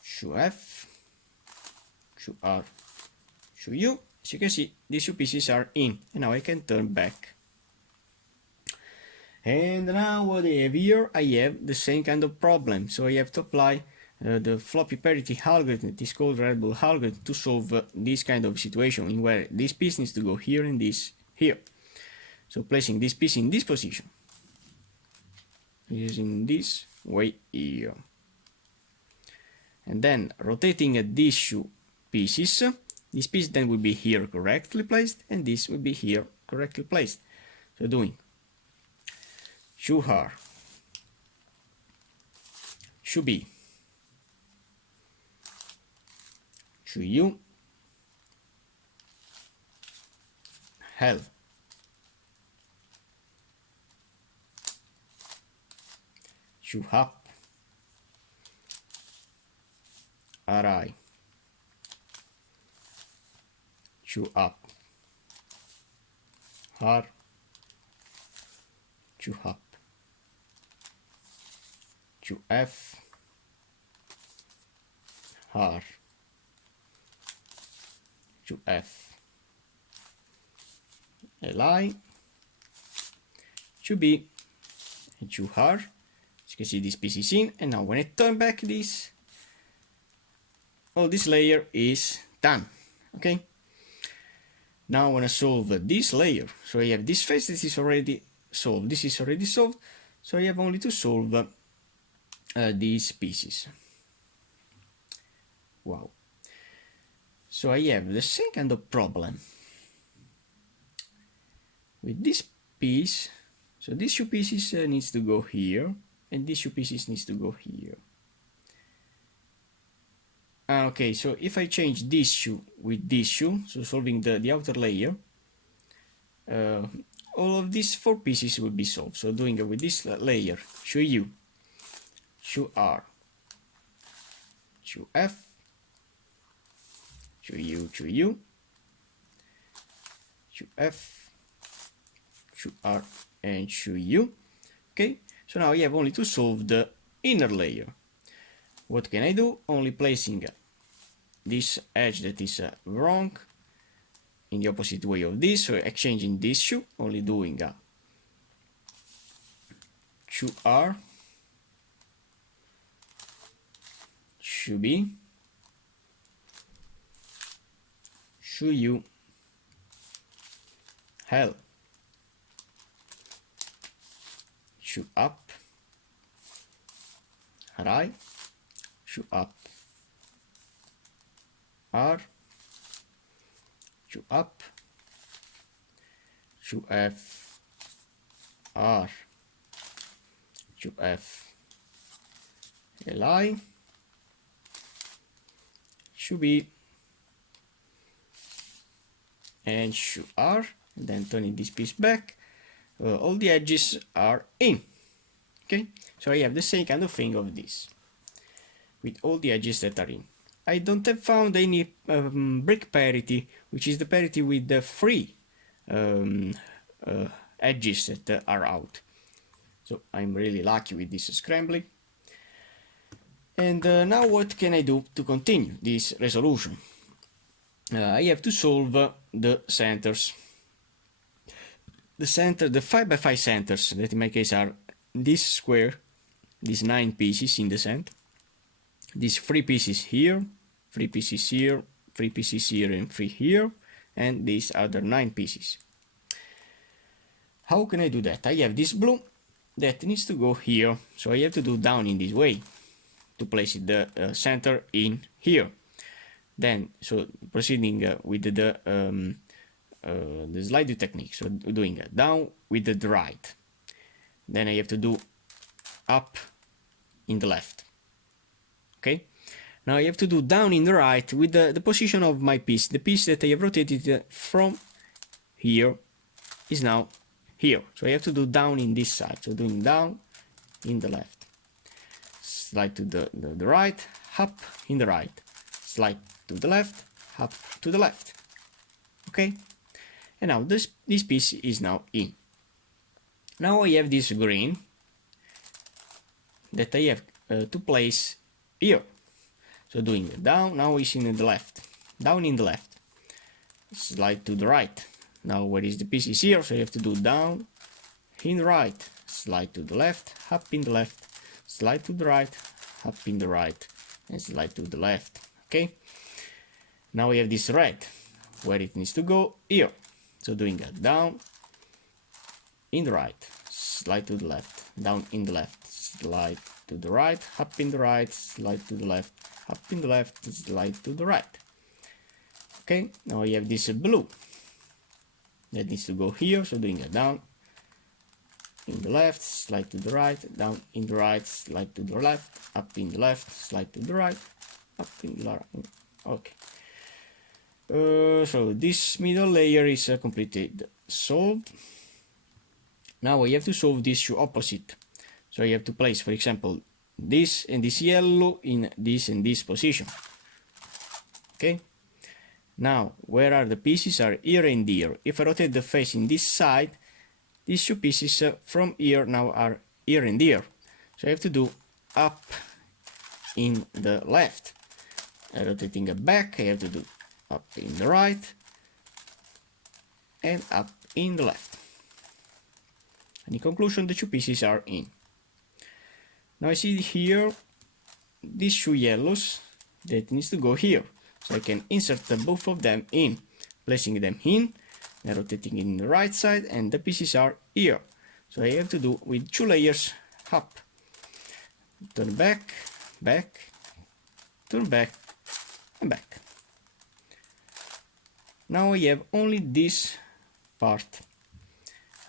shoe F, shoe R, shoe U. As you can see, these two pieces are in, and now I can turn back. And now what I have here, I have the same kind of problem. So I have to apply the floppy parity algorithm, it is called Red Bull algorithm, to solve this kind of situation in where this piece needs to go here and this here. So placing this piece in this position, using this way here, and then rotating these two pieces. This piece then will be here correctly placed, and this will be here correctly placed. So doing shoe R, shoe B, shoe U, L, shoe up, RI, shoe up, R, shoe up, shoe F, R, shoe F, LI, shoe B, and shoe R. As you can see, this piece is in, and now when I turn back this, all this layer is done. Okay. Now I want to solve this layer. So I have this face, this is already solved, this is already solved, so I have only to solve these pieces. Wow. So I have the same kind of problem with this piece. So these two pieces needs to go here, and these two pieces needs to go here. Okay, so if I change this shoe with this shoe, so solving the outer layer, all of these four pieces will be solved. So doing it with this layer, shoe U, shoe R, shoe F, shoe U, shoe U, shoe F, shoe R, and shoe U. Okay, so now I have only to solve the inner layer. What can I do? Only placing this edge that is wrong in the opposite way of this, so exchanging this shoe, only doing a shoe R, shoe B, shoe U, L, shoe up, RI, shoe up, R, shoe up, shoe F, R, shoe F, LI, shoe B, and shoe R, and then turning this piece back. All the edges are in. Okay, so I have the same kind of thing of this, with all the edges that are in. I don't have found any brick parity, which is the parity with the free edges that are out. So I'm really lucky with this scrambling. And now what can I do to continue this resolution? I have to solve the centers. The 5x5 centers, that in my case are this square, these 9 pieces in the center, these 3 pieces here, 3 pieces here, 3 pieces here, and 3 here, and these other 9 pieces. How can I do that? I have this blue that needs to go here, so I have to do down in this way to place it the center in here. Then, so proceeding with the slide view technique, so doing down with the right. Then I have to do up in the left. Okay, Now I have to do down in the right with the position of my piece. The piece that I have rotated from here is now here. So I have to do down in this side. So doing down in the left. Slide to the right, up in the right. Slide to the left, up to the left. Okay? And now this piece is now in. Now I have this green that I have to place here. So doing down, now it's in the left. Down in the left. Slide to the right. Now where is the piece is here, so you have to do down in the right. Slide to the left, up in the left. Slide to the right, up in the right. And slide to the left. Okay? Now we have this red, where it needs to go here. So doing a down in the right, slide to the left, down in the left, slide to the right, up in the right, slide to the left, up in the left, slide to the right. Okay, now we have this blue that needs to go here, so doing a down in the left, slide to the right, down in the right, slide to the left, up in the left, slide to the right, up in the right. Okay. So this middle layer is completed, solved. Now we have to solve this issue opposite. So you have to place, for example, this and this yellow in this and this position. Okay. Now, where are the pieces? Are here and here. If I rotate the face in this side, these two pieces from here now are here and here. So I have to do up in the left. Rotating it back, I have to do up in the right and up in the left. And in conclusion, the two pieces are in. Now I see here these two yellows that needs to go here. So I can insert both of them in, placing them in, and rotating in the right side, and the pieces are here. So I have to do with 2 layers up. Turn back, back, turn back, and back. Now I have only this part.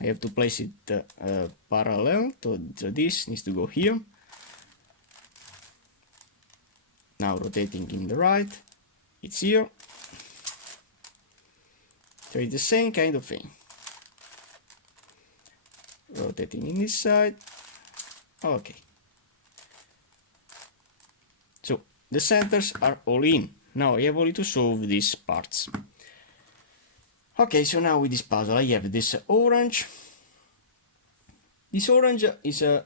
I have to place it parallel, so this needs to go here. Now rotating in the right, it's here. So it's the same kind of thing. Rotating in this side. Okay. So the centers are all in. Now I have only to solve these parts. Okay, so now with this puzzle I have this orange. This orange is a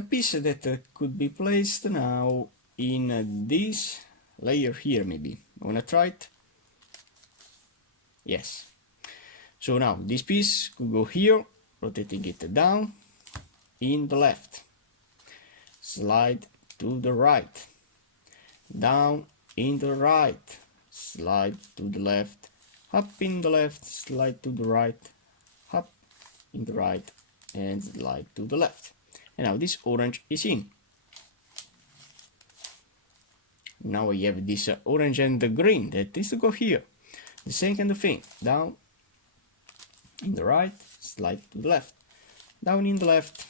piece that could be placed now in this layer here, maybe. I wanna try it. Yes. So now this piece could go here, rotating it down in the left. Slide to the right. Down in the right. Slide to the left. Up in the left. Slide to the right. Up in the right. And slide to the left. And now this orange is in. Now I have this orange and the green that needs to go here. The same kind of thing. Down in the right, slide to the left. Down in the left,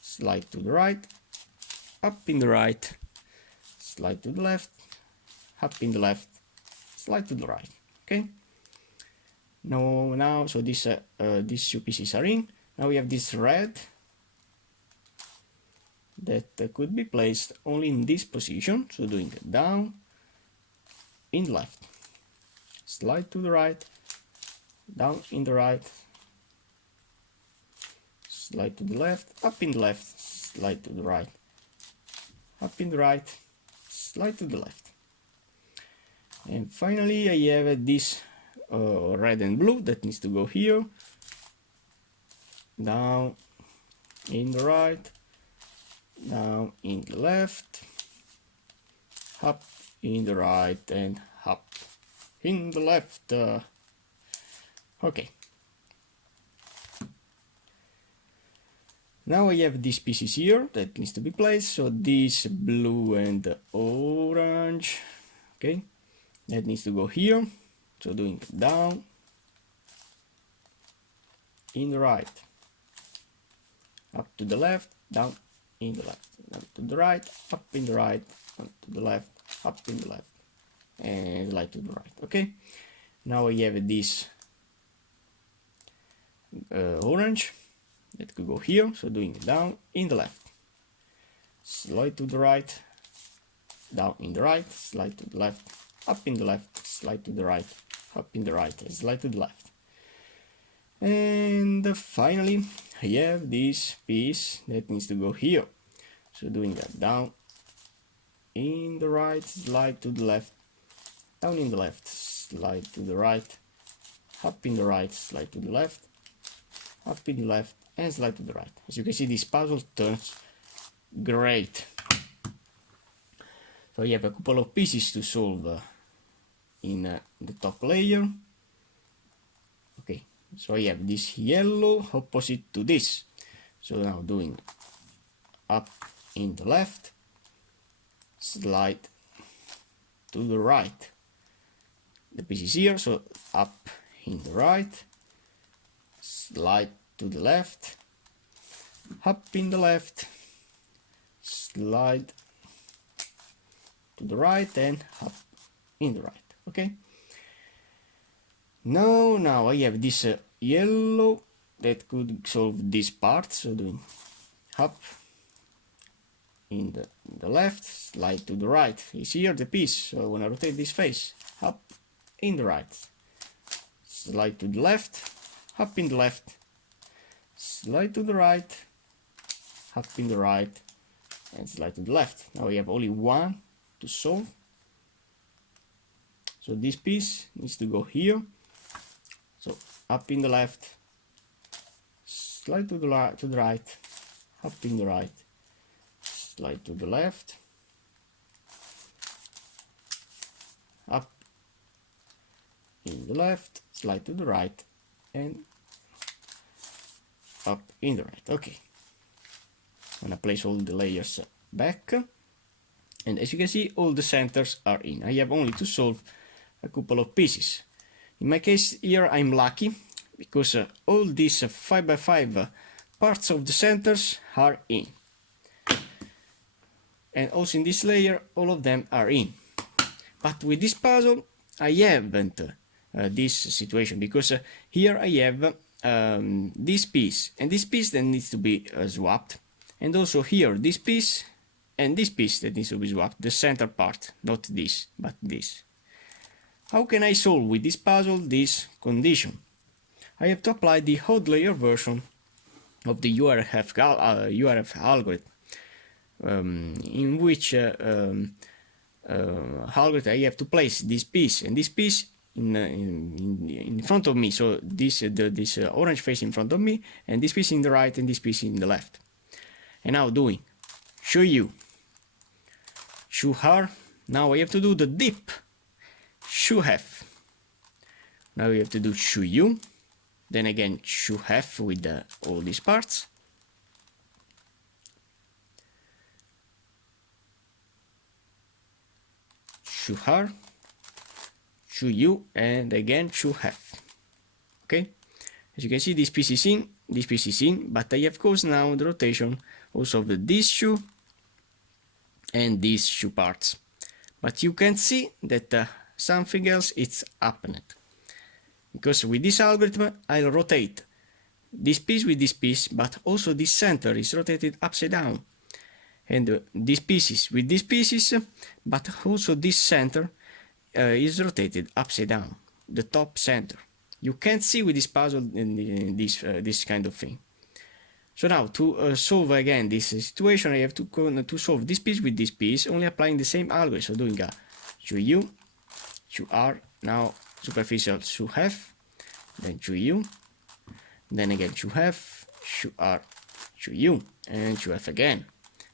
slide to the right. Up in the right, slide to the left. Up in the left, slide to the right. Okay. Now so these 2 pieces are in. Now we have this red that could be placed only in this position. So doing it down in the left, slide to the right, down in the right, slide to the left, up in the left, slide to the right, up in the right, slide to the left. And finally I have this red and blue that needs to go here, down in the right, down in the left, up in the right, and up in the left. Okay. Now I have these pieces here that needs to be placed. So this blue and orange, okay, that needs to go here. So doing down in the right, up to the left, down in the left, down to the right, up in the right, down to the left, up in the left, and slide to the right. Okay, now I have this orange that could go here, so doing it down in the left, slide to the right, down in the right, slide to the left, up in the left, slide to the right, up in the right, and slide to the left. And finally I have this piece that needs to go here, so doing that down in the right, slide to the left, down in the left, slide to the right, up in the right, slide to the left, up in the left, and slide to the right. As you can see, this puzzle turns great. So you have a couple of pieces to solve in the top layer. Okay, so I have this yellow opposite to this. So now doing up in the left, slide to the right. The piece is here, so up in the right, slide to the left, up in the left, slide to the right, and up in the right. Okay, now I have this yellow that could solve this part, so doing up in the left, slide to the right. It's here the piece, so I want to rotate this face, up in the right, slide to the left, up in the left, slide to the right, up in the right, and slide to the left. Now we have only one to solve, so this piece needs to go here, so up in the left, slide to the right, up in the right, slide to the left, up in the left, slide to the right, and up in the right. Okay, I'm gonna place all the layers back, and as you can see, all the centers are in. I have only to solve a couple of pieces. In my case here I'm lucky, because all these 5x5 parts of the centers are in, and also in this layer all of them are in. But with this puzzle I haven't this situation, because here I have this piece and this piece that needs to be swapped, and also here this piece and this piece that needs to be swapped, the center part, not this but this. How can I solve with this puzzle this condition? I have to apply the odd layer version of the URF algorithm, in which algorithm I have to place this piece and this piece in front of me, so this orange face in front of me, and this piece in the right and this piece in the left. And now doing show you, show her. Now I have to do the dip, show have. Now we have to do show you, then again show have with all these parts. Show her, show you, and again show have. Okay, as you can see, this piece is in, this piece is in, but I have caused now the rotation also of this shoe and these shoe parts. But you can see that something else is happened, because with this algorithm I'll rotate this piece with this piece, but also this center is rotated upside down, and these pieces with these pieces, but also this center is rotated upside down, the top center. You can't see with this puzzle this kind of thing. So now to solve again this situation, I have to solve this piece with this piece, only applying the same algorithm. So doing a show you, show r, now superficial show have, then show you, then again show have, show r, show you, and show have again.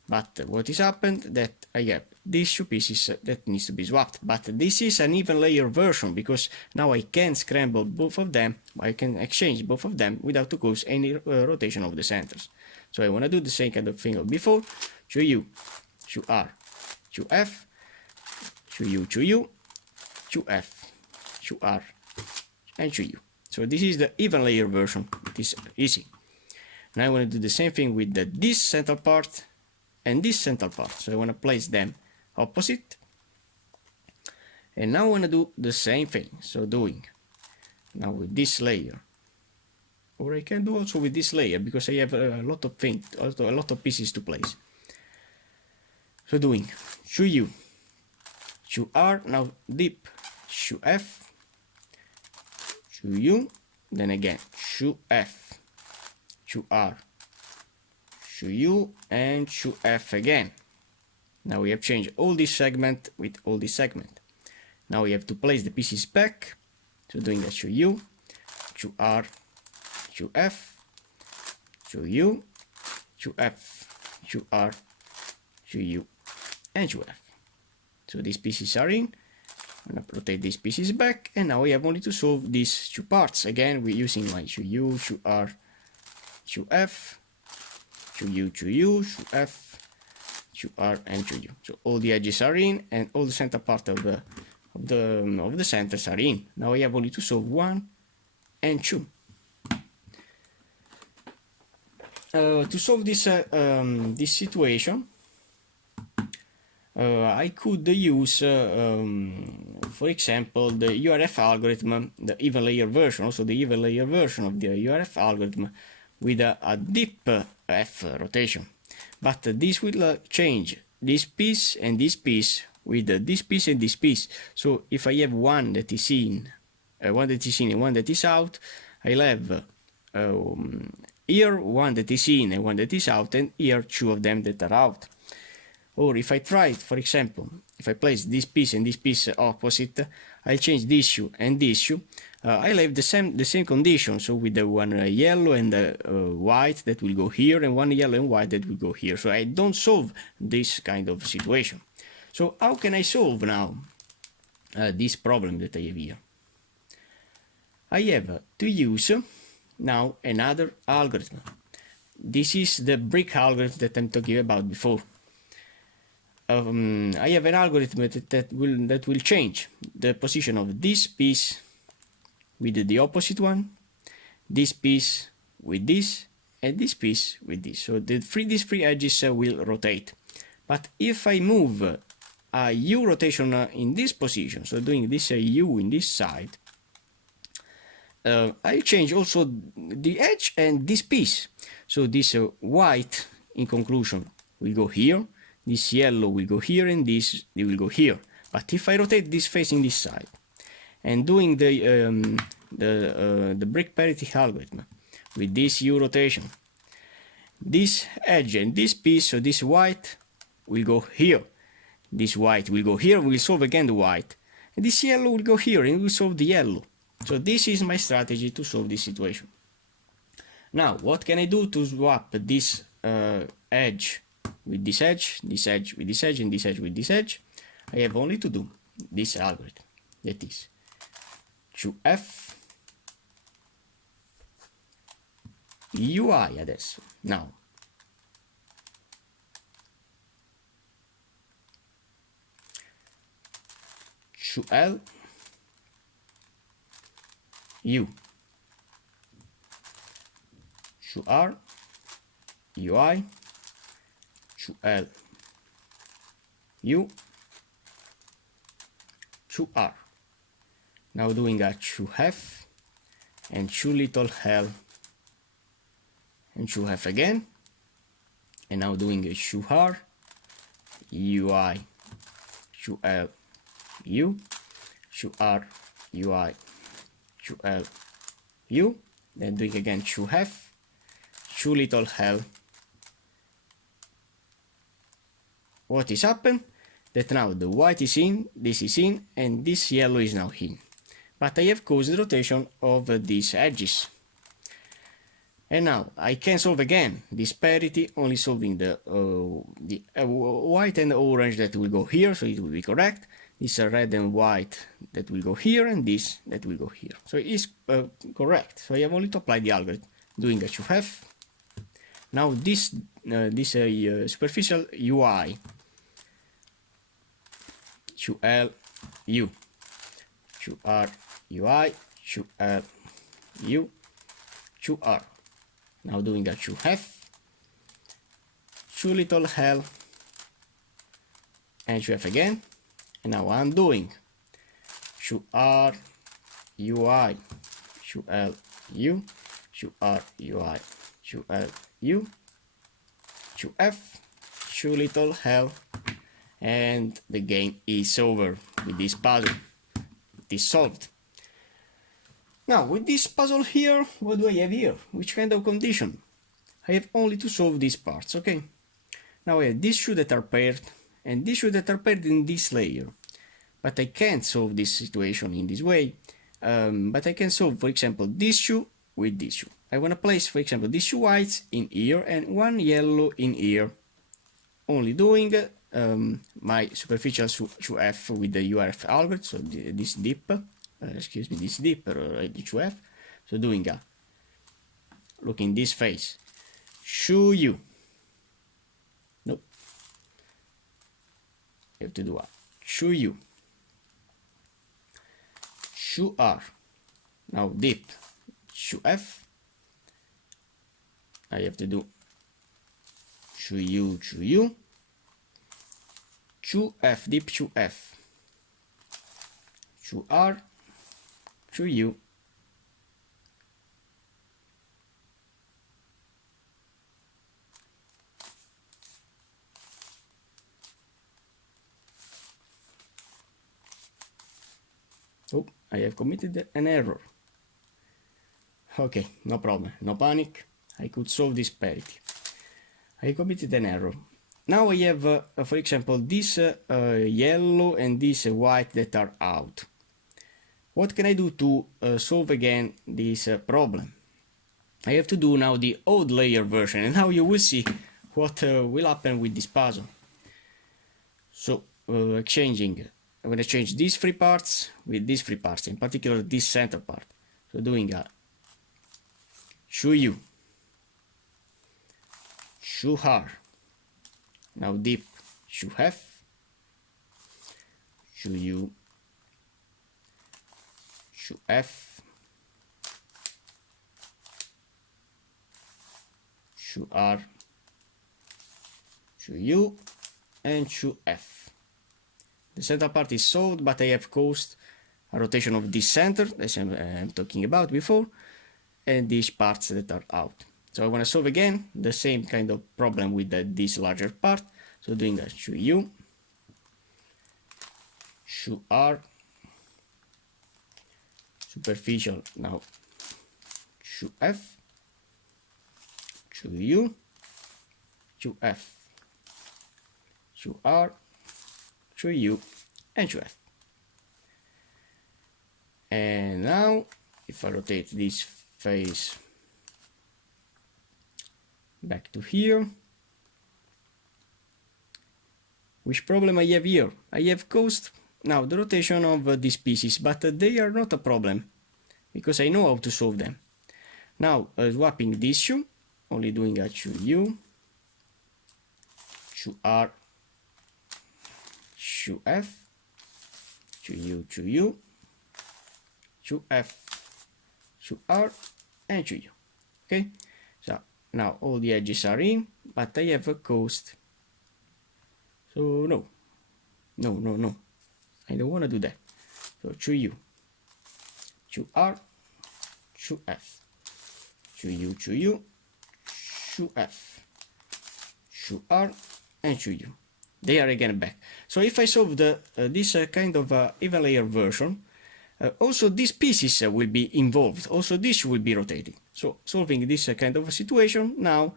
But what is happened that I have these two pieces that needs to be swapped. But this is an even layer version, because now I can scramble both of them, I can exchange both of them without to cause any rotation of the centers. So I want to do the same kind of thing of before. Show you, show r, show f, show you, show f, show r, and show you. So this is the even layer version. It is easy. Now I want to do the same thing with this center part and this central part. So I want to place them opposite. And now I want to do the same thing. So doing now with this layer, or I can do also with this layer because I have a lot of things, also a lot of pieces to place. So doing shoe U, shoe R, now dip, shoe F, shoe U, then again shoe F, shoe R, shoe U, and shoe F again. Now we have changed all this segment with all this segment. Now we have to place the pieces back. So doing a shoe U, shoe R, shoe F, shoe U, shoe F, shoe R, shoe U, and shoe F. So these pieces are in. I'm gonna rotate these pieces back, and now we have only to solve these two parts. Again, we're using my shoe U, shoe R, shoe F, shoe U, shoe F, shoe R, and shoe U. So all the edges are in, and all the center part of the centers are in. Now I have only to solve 1 and 2. To solve this this situation, I could use, for example, the URF algorithm, the even layer version, also the even layer version of the URF algorithm with a dip F rotation. But this will change this piece and this piece with this piece and this piece. So if I have one that is in, and one that is out, I'll have here one that is in and one that is out, and here 2 of them that are out. Or if I try, for example, if I place this piece and this piece opposite, I'll change this shoe and this shoe. I'll have the same condition, so with the one yellow and white that will go here, and one yellow and white that will go here. So I don't solve this kind of situation. So how can I solve now this problem that I have here? I have to use now another algorithm. This is the brick algorithm that I'm talking about before. I have an algorithm that will change the position of this piece with the opposite one, this piece with this, and this piece with this. So these three edges will rotate. But if I move a U rotation in this position, so doing this U in this side, I change also the edge and this piece. So this white, in conclusion, will go here, this yellow will go here, and this they will go here. But if I rotate this facing this side, and doing the brick parity algorithm with this U rotation, this edge and this piece, so this white will go here, this white will go here, we'll solve again the white, and this yellow will go here and we'll solve the yellow. So this is my strategy to solve this situation. Now, what can I do to swap this edge with this edge, this edge with this edge, and this edge with this edge? I have only to do this algorithm, that is to F UI adesso. Now, to L U, to R UI, to L U, to R. Now doing a to F and to little L and to F again, and now doing a to R UI, to L U, to R UI, to L U, then doing again to F, to little L. What is happened? That now the white is in, this is in, and this yellow is now in. But I have caused the rotation of these edges. And now I can solve again this parity, only solving the white and orange that will go here, so it will be correct. This red and white that will go here, and this that will go here. So it is correct. So I have only to apply the algorithm, doing a to F. Now this superficial UI to L U, to R UI, to L U, to R. Now doing a to F, to little L and shoe F again, and now I'm doing shoe R, UI, shoe L, U, shoe R, UI, shoe L, U, shoe F, shoe little L, and the game is over with this puzzle. It is solved. Now, with this puzzle here, what do I have here? Which kind of condition? I have only to solve these parts, okay? Now I have these shoes that are paired, and these shoes that are paired in this layer. But I can't solve this situation in this way. But I can solve, for example, this shoe with this shoe. I want to place, for example, these two whites in here and one yellow in here. Only doing my superficial shoe F with the URF algorithm, so this dip, this dip, shoe F. So doing a, look in this face, shoe U. Nope. You have to do a shoe U. Shoe R. Now dip, shoe F. I have to do shoe U, shoe U. Shoe F, dip shoe F. Shoe R, shoe U. Oh, I have committed an error. Okay, no problem, no panic. I could solve this parity. I committed an error. Now I have, for example, this yellow and this white that are out. What can I do to solve again this problem? I have to do now the odd layer version, and now you will see what will happen with this puzzle. So, exchanging. I'm going to change these three parts with these three parts, in particular this center part. So doing a shoe U, shoe R, now dip shoe F, shoe U, shoe F, shoe R, shoe U, and shoe F. The center part is solved, but I have caused a rotation of this center, as I'm talking about before, and these parts that are out. So I want to solve again the same kind of problem with this larger part. So doing a shoe U, shoe R, superficial, now shoe F, shoe U, shoe F, shoe R, shoe U, and shoe F. And now, if I rotate this face back to here, which problem I have here? I have caused now the rotation of these pieces, but they are not a problem because I know how to solve them. Now, swapping this shoe, only doing a shoe U, shoe R, shoe F, shoe U, shoe U, shoe F, shoe R, and shoe U. Okay, so now all the edges are in, but I have a coast. So no, I don't want to do that. So shoe U, shoe R, shoe F, shoe U, shoe U, shoe F, shoe R, and shoe U. They are again back. So if I solve this kind of even layer version, also these pieces will be involved. Also this will be rotating. So solving this kind of a situation, now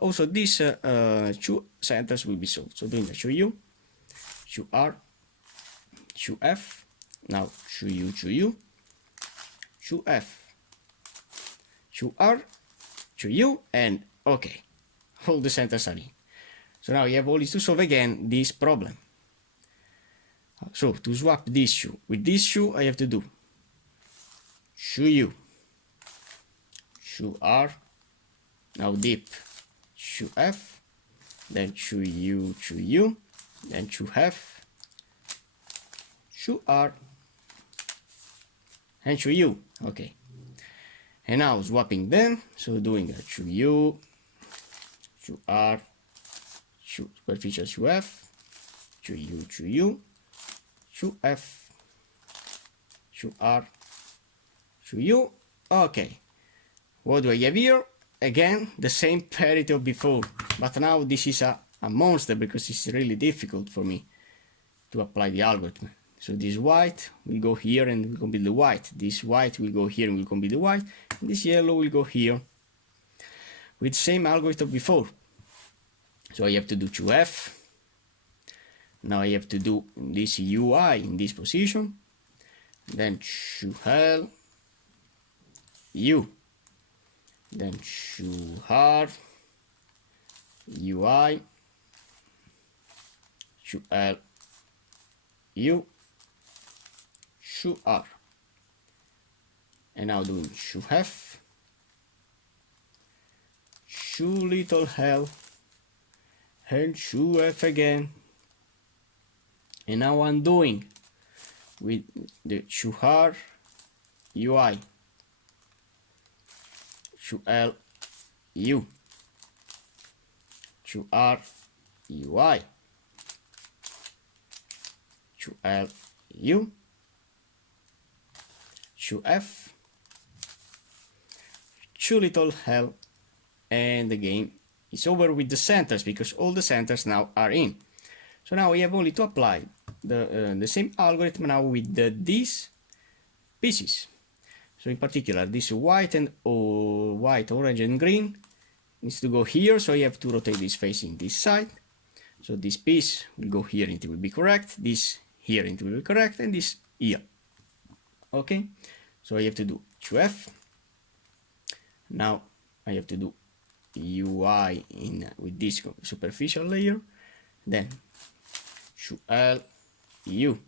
also these two centers will be solved. So doing the shoe U, shoe R, shoe F, now shoe U, shoe U, shoe F, shoe R, shoe U, and okay, all the centers are in. So now you have only to solve again this problem. So to swap this shoe with this shoe, I have to do shoe U, shoe R, now dip shoe F, then shoe U, shoe U, then shoe F, shoe R, and shoe U. Okay. And now swapping them, so doing a shoe U, shoe R, superficial shoe F, to U, to F, to R, to U. Okay, what do I have here? Again, the same parity of before, but now this is a monster because it's really difficult for me to apply the algorithm. So this white will go here and will combine the white. This white will go here and will combine the white. And this yellow will go here with same algorithm before. So I have to do 2F. Now I have to do this UI in this position. Then 2L, U. Then 2R, UI, 2L, U, 2R. And now doing 2F, 2 little L, and 2F again. And now I'm doing with the 2R, UI, 2L, U, 2R, UI, 2L, U, 2F, 2 little L, and the game is over with the centers because all the centers now are in. So now we have only to apply the same algorithm now with these pieces. So in particular, this white and white, orange, and green needs to go here. So you have to rotate this facing this side. So this piece will go here and it will be correct. This here and it will be correct, and this here. Okay. So I have to do 2F. Now I have to do UI with this superficial layer. Then 2L, U,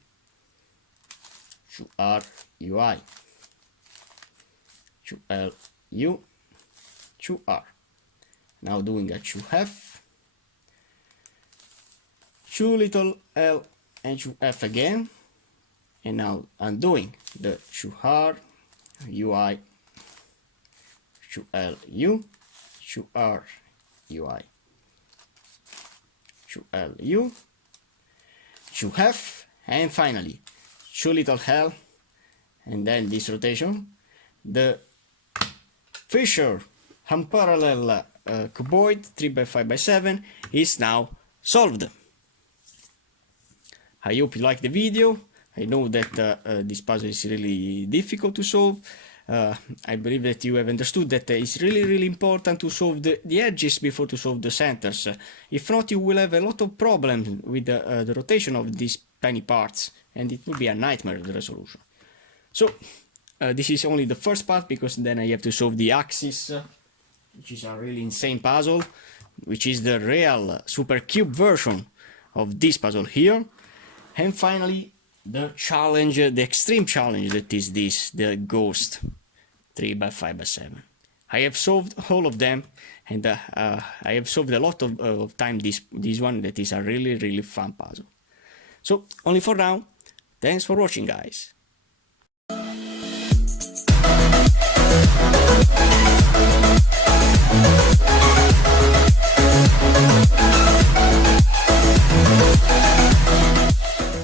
2R, UI, 2L, U, 2R. Now doing a 2F, 2 little L, and 2F again. And now I'm doing the 2R, UI, 2L, U, 2R, UI, 2L, U, 2F, and finally 2 little L, and then this rotation. The Fisher unparalleled cuboid 3x5x7 is now solved. I hope you like the video. I know that this puzzle is really difficult to solve. I believe that you have understood that it's really important to solve the edges before to solve the centers. If not, you will have a lot of problems with the rotation of these tiny parts, and it will be a nightmare, the resolution. So this is only the first part, because then I have to solve the axis, which is a really insane puzzle, which is the real super cube version of this puzzle here. And finally, the challenge, the extreme challenge that is this, the ghost 3x5x7. I have solved all of them, and I have solved a lot of time this one that is a really fun puzzle. So only for now, thanks for watching, guys.